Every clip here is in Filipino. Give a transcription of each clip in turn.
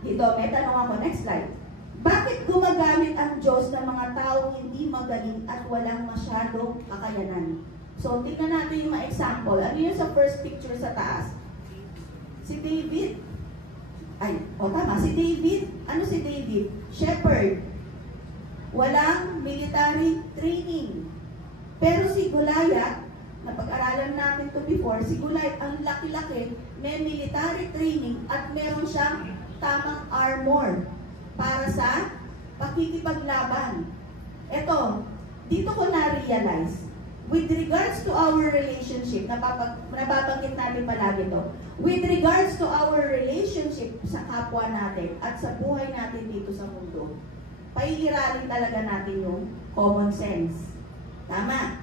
Dito, may tanong ako. Next slide. Bakit gumagamit ang Diyos ng mga taong hindi magaling at walang masyadong kakayanan? So, tingnan natin yung mga example. Ano yun sa first picture sa taas? Si David. Tama. Si David. Ano si David? Shepherd. Walang military training. Pero si Goliath, napag-aralan natin to before, si Goliath, ang laki-laki, may military training at meron siyang tamang armor para sa pakikipaglaban. Ito, dito ko na-realize, with regards to our relationship, nababanggit natin palagi to, with regards to our relationship sa kapwa natin at sa buhay natin dito sa mundo, paihiralin talaga natin yung common sense. Tama?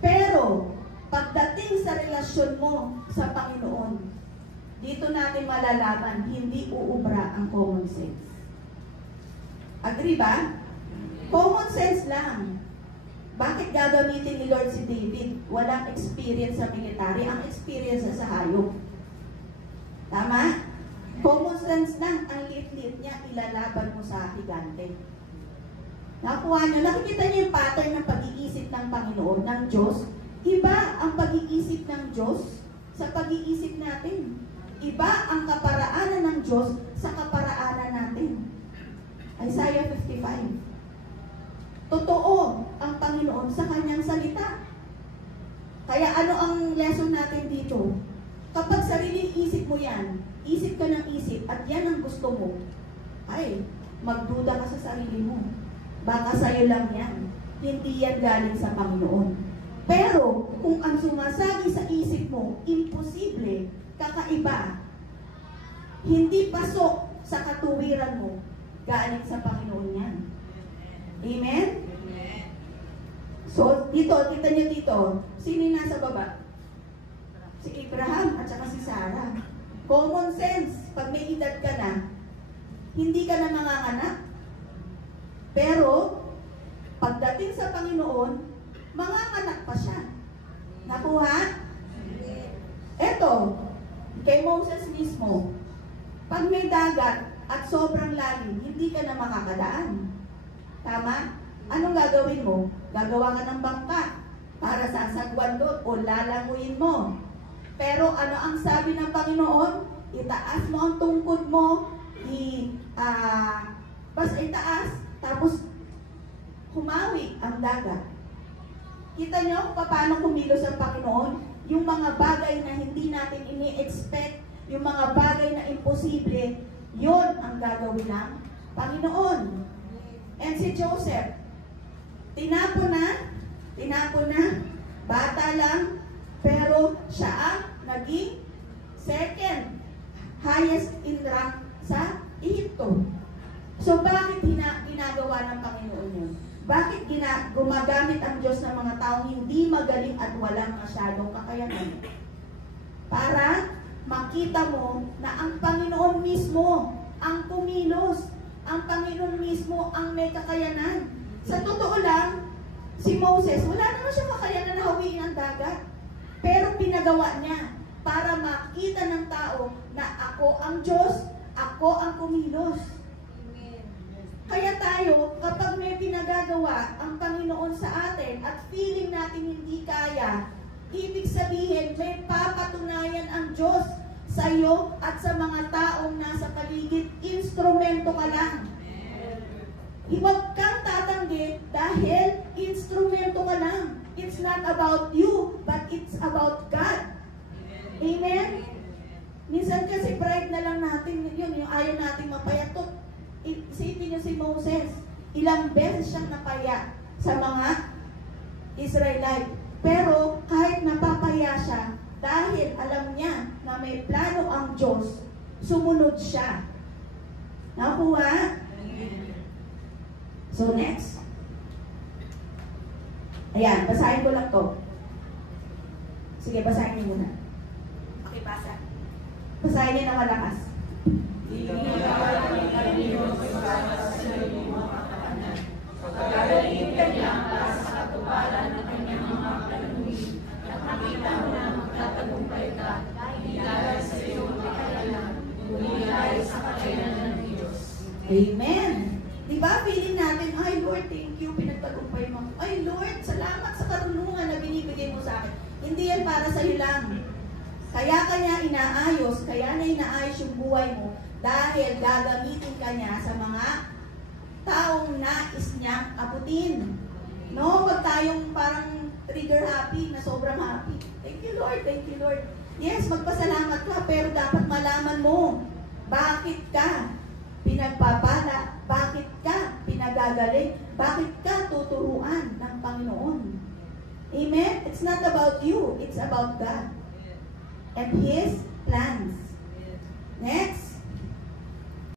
Pero, pagdating sa relasyon mo sa Panginoon, dito natin malalaman, hindi uubra ang common sense. Agree ba? Common sense lang. Bakit gagamitin ni Lord si David? Walang experience sa military, ang experience sa hayop. Tama? Common sense lang, ang liit-liit niya, ilalaban mo sa higante. Nakuha niyo, nakikita niyo yung pattern ng pag-iisip ng Panginoon, ng Diyos. Iba ang pag-iisip ng Diyos sa pag-iisip natin. Iba ang kaparaanan ng Diyos sa kaparaanan natin. Isaiah 55. Totoo ang Panginoon sa kanyang salita. Kaya ano ang lesson natin dito? Kapag sariling isip mo yan, isip ka ng isip, at yan ang gusto mo, ay, magduda ka sa sarili mo. Baka sa'yo lang yan. Hindi yan galing sa Panginoon. Pero, kung ang sumasagi sa isip mo, imposible, kakaiba, hindi pasok sa katuwiran mo, galing sa Panginoon yan. Amen? So, dito, kita niyo dito, sino yung nasa baba? Si Abraham at saka si Sarah. Common sense, pag may edad ka na, hindi ka na manganganak. Pero, pagdating sa Panginoon, manganganak pa siya. Nakuha? Eto, kay Moses mismo, pag may dagat at sobrang lalim, hindi ka na makakadaan. Tama? Anong gagawin mo? Gagawa ka ng bangka para sasagwan doon o lalanguin mo. Pero ano ang sabi ng Panginoon? Itaas mo ang tungkod mo, basta itaas, tapos humawi ang dagat. Kita niyo kung paano kumilos ang Panginoon? Yung mga bagay na hindi natin ini-expect, yung mga bagay na imposible, yon ang gagawin ng Panginoon. And si Joseph, tinapon na, bata lang, pero siya ang naging second highest in rank sa Egypto. So bakit ginagawa ng Panginoon yun? Bakit gumagamit ang Diyos ng mga taong hindi magaling at walang masyadong kakayanan? Para makita mo na ang Panginoon mismo ang kumilos. Ang Panginoon mismo ang may kakayanan. Sa totoo lang, si Moses, wala naman siyang kakayanan na hawiin ang dagat. Pero pinagawa niya para makita ng tao na ako ang Diyos, ako ang kumilos. Kaya tayo, kapag may pinagagawa ang Panginoon sa atin at feeling natin hindi kaya, ibig sabihin may papatunayan ang Diyos sa iyo at sa mga taong nasa paligid. Instrumento ka lang. Huwag kang tatanggi dahil instrumento ka lang. It's not about you, but it's about God. Amen? Minsan kasi pride na lang natin, yun, yung ayaw natin mapayatot. Isipin niyo si Moses, ilang beses siyang napaya sa mga Israelite. Pero kahit napapaya siya, dahil alam niya na may plano ang Diyos, sumunod siya. Nakuha? So next. Ayan, basahin ko lang to. Sige, basahin niyo muna. Okay, basa. Basahin niyo na malakas. Pagkagaling ka niya para sa katuparan ng kanyang mga kaluhin at makita mo na magtatagumpay ka, hindi dahil sa iyong kakayanan, kundi dahil sa kakayanan ng Amen. Diba, feeling natin, ay Lord, thank you, pinagtagumpay mo. Ay Lord, salamat sa karunungan na binibigay mo sa akin. Hindi yan para sa'yo lang. Kaya kanya inaayos, kaya na inaayos yung buhay mo dahil gagamitin ka niya sa mga taong nais niyang abutin. No, wag tayong parang trigger happy na sobrang happy. Thank you Lord, thank you Lord. Yes, magpasalamat ka, pero dapat malaman mo bakit ka pinagpapala, bakit ka pinagagaling, bakit ka tuturuan ng Panginoon. Amen? It's not about you, it's about God and His plans. Next.